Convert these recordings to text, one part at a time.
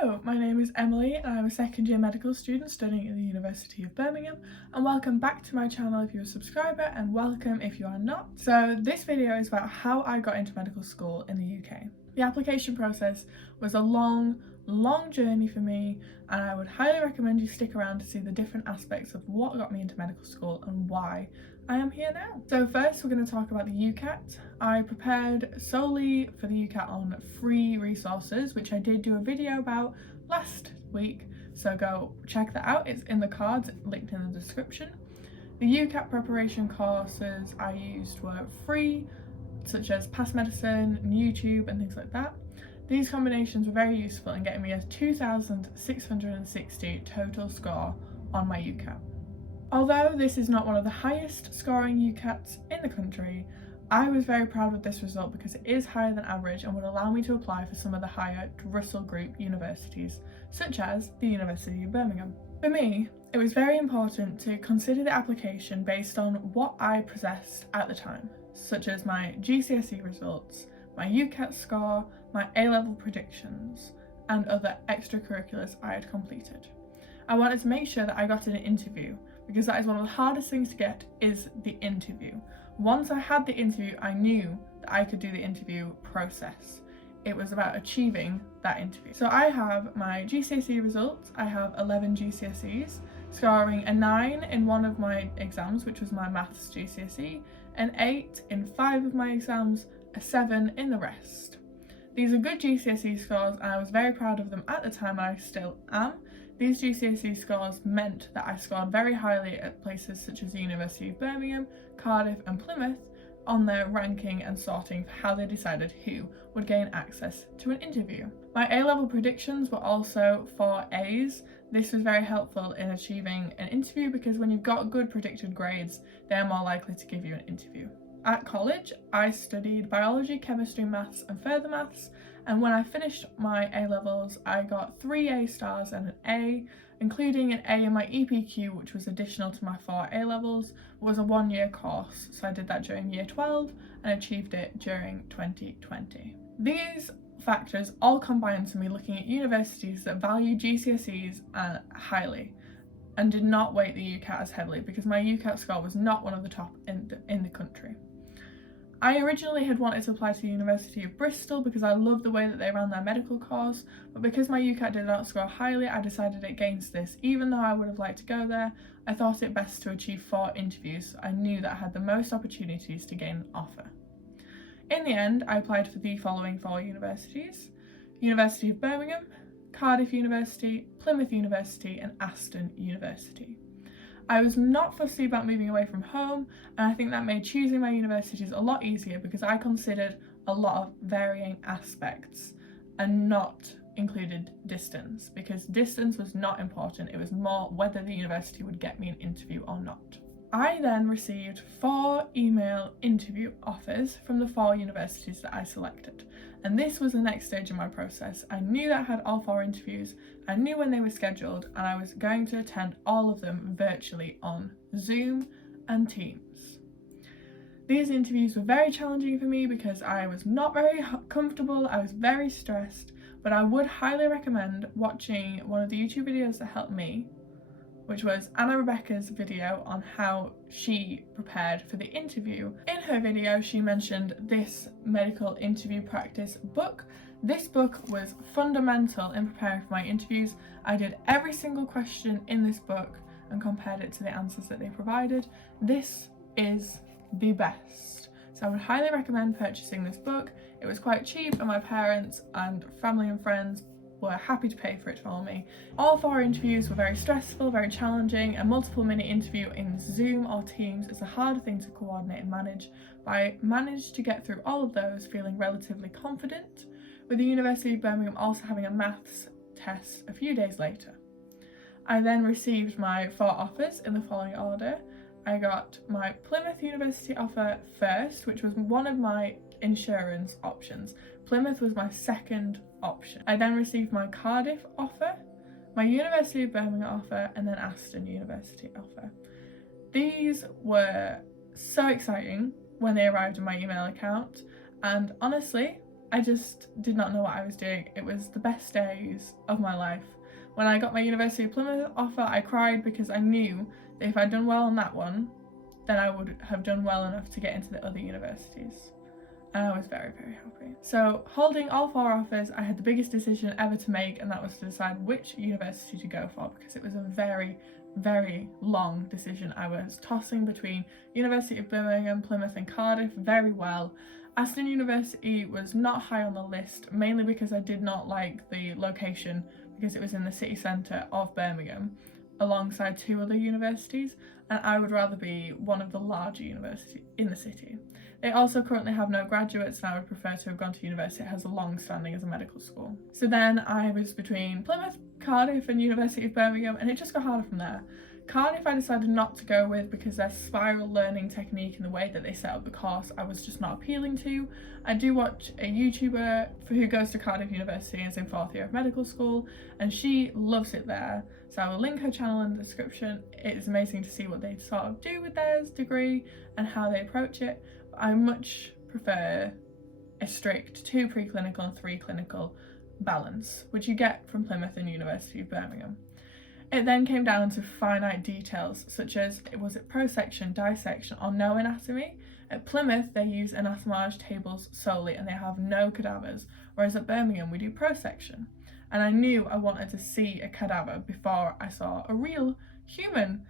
Hello, my name is Emily and I'm a second year medical student studying at the University of Birmingham, and welcome back to my channel if you're a subscriber, and welcome if you are not. So this video is about how I got into medical school in the UK. The application process was a long journey for me, and I would highly recommend you stick around to see the different aspects of what got me into medical school and why I am here now. So first we're going to talk about the UCAT. I prepared solely for the UCAT on free resources, which I did do a video about last week, so go check that out. It's in the cards, linked in the description. The UCAT preparation courses I used were free, such as Past Medicine, YouTube and things like that. These combinations were very useful in getting me a 2,660 total score on my UCAT. Although this is not one of the highest scoring UCATs in the country, I was very proud of this result because it is higher than average and would allow me to apply for some of the higher Russell Group universities, such as the University of Birmingham. For me, it was very important to consider the application based on what I possessed at the time, such as my GCSE results, my UCAT score, my A-level predictions, and other extracurriculars I had completed. I wanted to make sure that I got an interview, because that is one of the hardest things to get, is the interview. Once I had the interview, I knew that I could do the interview process. It was about achieving that interview. So I have my GCSE results. I have 11 GCSEs, scoring a 9 in one of my exams, which was my maths GCSE, an 8 in 5 of my exams, a 7 in the rest. These are good GCSE scores and I was very proud of them at the time, and I still am. These GCSE scores meant that I scored very highly at places such as the University of Birmingham, Cardiff and Plymouth on their ranking and sorting for how they decided who would gain access to an interview. My A-level predictions were also 4 A's. This was very helpful in achieving an interview because when you've got good predicted grades, they're more likely to give you an interview. At college, I studied biology, chemistry, maths and further maths, and when I finished my A-levels, I got 3 A stars and an A, including an A in my EPQ, which was additional to my 4 A-levels. It was a 1-year course, so I did that during year 12 and achieved it during 2020. These factors all combined to me looking at universities that value GCSEs highly and did not weight the UCAT as heavily, because my UCAT score was not one of the top in the country. I originally had wanted to apply to the University of Bristol because I loved the way that they ran their medical course, but because my UCAT did not score highly, I decided against this. Even though I would have liked to go there, I thought it best to achieve 4 interviews. I knew that I had the most opportunities to gain an offer. In the end, I applied for the following 4 universities: University of Birmingham, Cardiff University, Plymouth University and Aston University. I was not fussy about moving away from home, and I think that made choosing my universities a lot easier because I considered a lot of varying aspects and not included distance, because distance was not important. It was more whether the university would get me an interview or not. I then received 4 email interview offers from the 4 universities that I selected, and this was the next stage in my process. I knew that I had all 4 interviews, I knew when they were scheduled, and I was going to attend all of them virtually on Zoom and Teams. These interviews were very challenging for me because I was not very comfortable, I was very stressed, but I would highly recommend watching one of the YouTube videos that helped me, which was Anna Rebecca's video on how she prepared for the interview. In her video, she mentioned this medical interview practice book. This book was fundamental in preparing for my interviews. I did every single question in this book and compared it to the answers that they provided. This is the best. So I would highly recommend purchasing this book. It was quite cheap and my parents and family and friends were happy to pay for it for me. All 4 interviews were very stressful, very challenging. A multiple minute interview in Zoom or Teams is a hard thing to coordinate and manage, but I managed to get through all of those feeling relatively confident, with the University of Birmingham also having a maths test a few days later. I then received my 4 offers in the following order. I got my Plymouth University offer first, which was one of my insurance options. Plymouth was my second option. I then received my Cardiff offer, my University of Birmingham offer, and then Aston University offer. These were so exciting when they arrived in my email account, and honestly, I just did not know what I was doing. It was the best days of my life. When I got my University of Plymouth offer, I cried because I knew that if I'd done well on that one, then I would have done well enough to get into the other universities. And I was very, very happy. So holding all 4 offers, I had the biggest decision ever to make, and that was to decide which university to go for, because it was a very, very long decision. I was tossing between University of Birmingham, Plymouth and Cardiff very well. Aston University was not high on the list, mainly because I did not like the location, because it was in the city centre of Birmingham alongside 2 other universities, and I would rather be one of the larger universities in the city. They also currently have no graduates, and I would prefer to have gone to university that has a long standing as a medical school. So then I was between Plymouth, Cardiff and University of Birmingham, and it just got harder from there. Cardiff I decided not to go with because their spiral learning technique and the way that they set up the course I was just not appealing to. I do watch a YouTuber who goes to Cardiff University and is in 4th year of medical school, and she loves it there, so I will link her channel in the description. It is amazing to see what they sort of do with their degree and how they approach it. But I much prefer a strict 2 preclinical and 3 clinical balance, which you get from Plymouth and University of Birmingham. It then came down to finite details, such as was it prosection, dissection or no anatomy. At Plymouth they use anatomage tables solely and they have no cadavers, whereas at Birmingham we do prosection. And I knew I wanted to see a cadaver before I saw a real human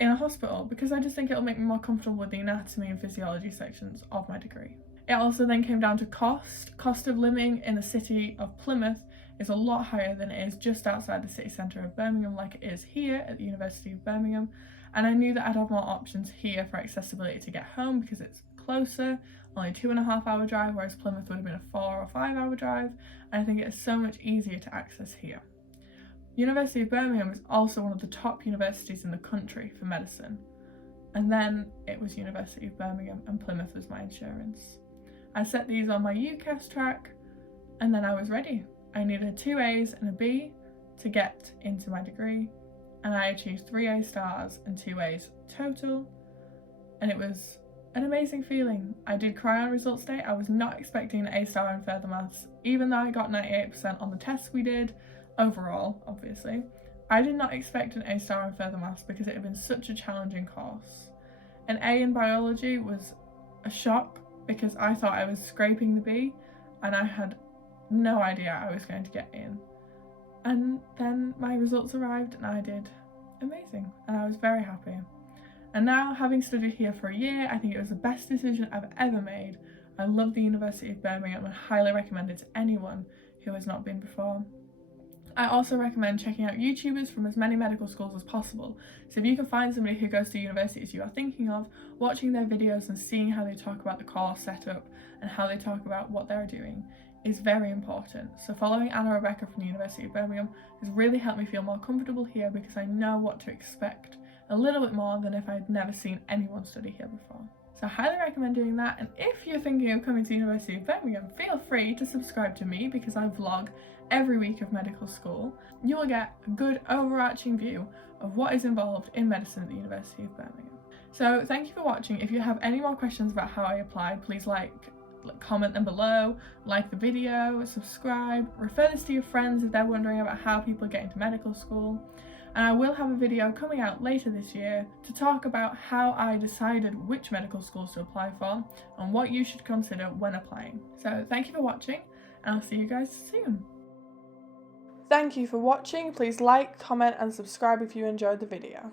in a hospital, because I just think it'll make me more comfortable with the anatomy and physiology sections of my degree. It also then came down to cost. Cost of living in the city of Plymouth is a lot higher than it is just outside the city centre of Birmingham, like it is here at the University of Birmingham. And I knew that I'd have more options here for accessibility to get home because it's closer, only 2.5 hour drive, whereas Plymouth would have been a 4 or 5 hour drive. And I think it is so much easier to access here. University of Birmingham is also one of the top universities in the country for medicine. And then it was University of Birmingham and Plymouth was my insurance. I set these on my UCAT track and then I was ready. I needed 2 A's and a B to get into my degree, and I achieved 3 A stars and 2 A's total, and it was an amazing feeling. I did cry on results day. I was not expecting an A star in further maths, even though I got 98% on the tests we did overall, obviously. I did not expect an A star in further maths because it had been such a challenging course. An A in biology was a shock because I thought I was scraping the B and I had no idea I was going to get in. And then my results arrived and I did amazing and I was very happy. And now, having studied here for a year, I think it was the best decision I've ever made. I love the University of Birmingham and highly recommend it to anyone who has not been before. I also recommend checking out YouTubers from as many medical schools as possible. So if you can find somebody who goes to universities you are thinking of, watching their videos and seeing how they talk about the course setup and how they talk about what they're doing is very important. So following Anna Rebecca from the University of Birmingham has really helped me feel more comfortable here because I know what to expect a little bit more than if I'd never seen anyone study here before. So I highly recommend doing that, and if you're thinking of coming to the University of Birmingham, feel free to subscribe to me because I vlog every week of medical school. You will get a good overarching view of what is involved in medicine at the University of Birmingham. So thank you for watching. If you have any more questions about how I applied, please comment them below, like the video, subscribe, refer this to your friends if they're wondering about how people get into medical school. And I will have a video coming out later this year to talk about how I decided which medical schools to apply for and what you should consider when applying. So thank you for watching, and I'll see you guys soon. Thank you for watching. Please like, comment and subscribe if you enjoyed the video.